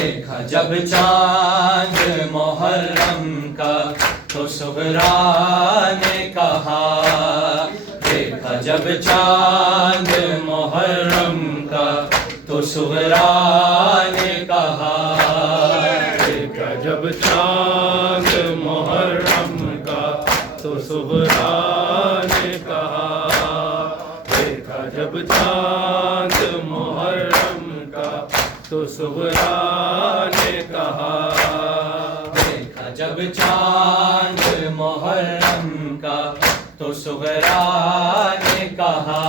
دیکھا جب چاند محرم کا تو صغرا نے کہا، دیکھا جب چاند محرم کا تو صغرا نے کہا، دیکھا جب چاند محرم کا تو صغرا نے کہا، دیکھا جب چاند محرم کا تو صغرا نے کہا، دیکھا جب چاند محرم کا تو صغرا نے کہا،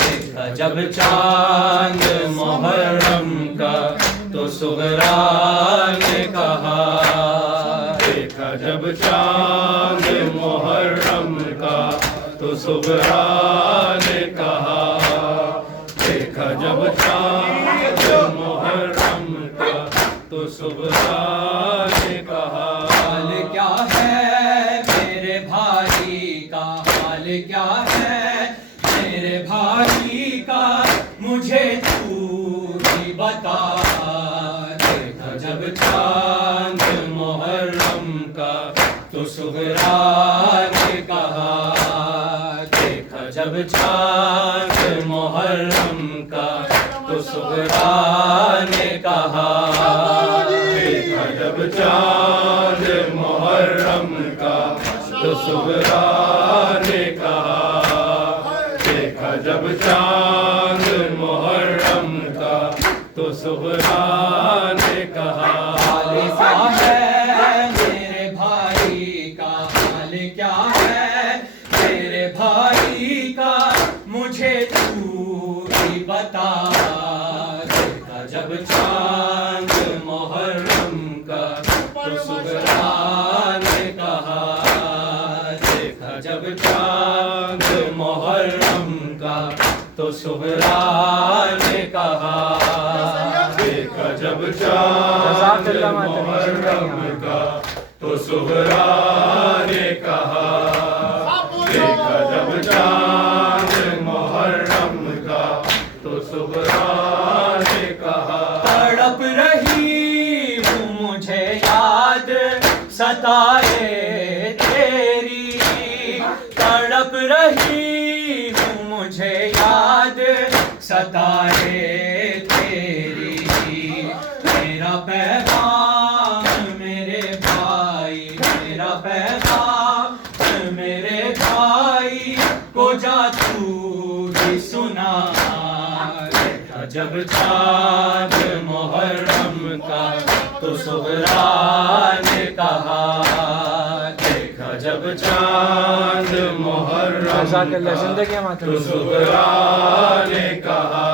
دیکھا جب چاند محرم کا تو صغرا نے کہا، دیکھا جب چاند محرم کا تو صغرا نے کہا، دیکھا جب چاند محرم کا تو صغرا نے کہا، حال کیا ہے میرے بھائی کا، حال کیا ہے میرے بھائی کا، مجھے تو ہی بتا، دیکھا جب چاند محرم کا تو صغرا نے کہا، دیکھا جب چاند محرم کا تو صغرا نے کہا، دیکھا جب چاند محرم کا تو صغرا نے کہا، دیکھا جب چاند محرم کا تو صغرا نے کہا، حال کیا ہے میرے بھائی کا، حال کیا ہے میرے بھائی کا، مجھے تو ہی بتا، دیکھا جب چاند محرم کا تو صغرا نے کہا، دیکھا جب چاند محرم کا تو صغرا نے کہا، دیکھا جب چاند محرم کا تو صغرا نے کہا، دیکھا جب چاند محرم کا تو صغرا نے کہا، تڑپ رہی ہوں مجھے یاد ستائے تیری، تڑپ رہی ہوں مجھے یاد ستائے تیری، میرا پیغام میرے بھائی، میرا پیغام میرے بھائی کو جا تو ہی سنا، دیکھا جب چاند محرم کا تو صغرا نے کہا، دیکھا جب چاند محرم کا تو صغرا نے کہا،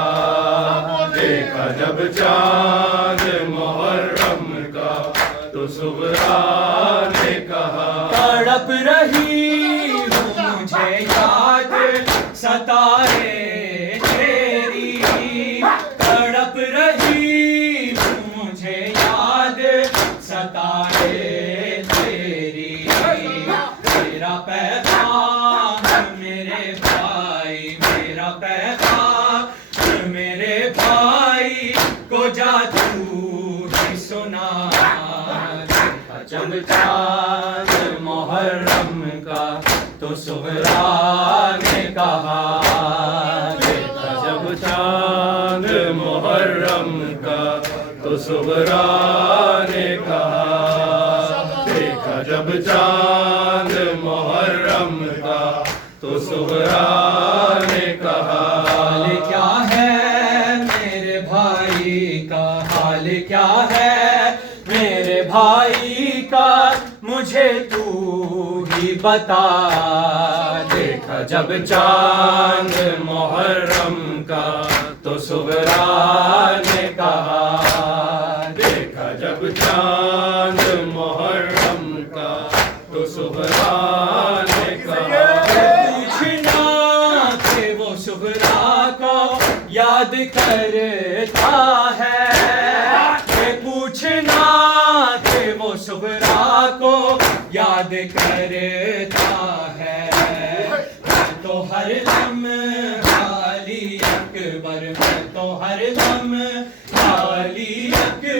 دیکھا جب چاند محرم کا تو صغرا نے کہا، تڑپ رہی ہوں مجھے یاد ستائے تیری، تڑپ رہی ہوں مجھے یاد ستائے تیری، میرا پیغام میرے بھائی، میرا پیغام میرے بھائی کو جا تو ہی سنا، دیکھا جب چاند محرم کا تو صغرا نے کہا، دیکھا جب چاند محرم کا تو صغرا نے کہا، دیکھا جب چاند محرم کا تو صغرا نے کہا، حال کیا ہے میرے بھائی کا، حال کیا ہے میرے بھائی کا، مجھے تو ہی بتا، دیکھا جب چاند محرم کا تو صغرا نے کہا، دیکھا جب چاند محرم کا تو صغرا نے کہا، پوچھنا کہ وہ صغرا کو یاد کرتا ہے، کہ پوچھنا کہ وہ صغرا کو یاد کرتا ہے، میں تو ہر دم حالی اکبر، میں تو ہر دم حالی اکبر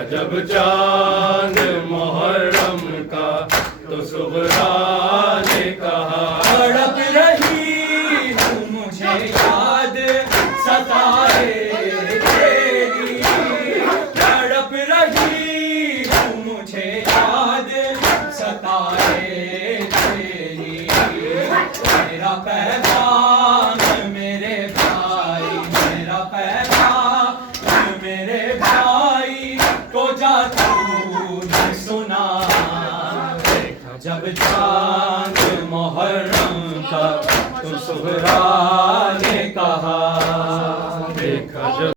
دیکھا جب چاند محرم کا تو صغرا نے کہا تڑپ رہی ہوں مجھے یاد ستائے تیری، تڑپ رہی ہوں مجھے یاد ستائے تیری، میرا پیغام میرے بھائی، میرا پیغام میرے بھائی کو جا تو نے سنا، دیکھا جب چاند محرم کا تو صغرا نے کہا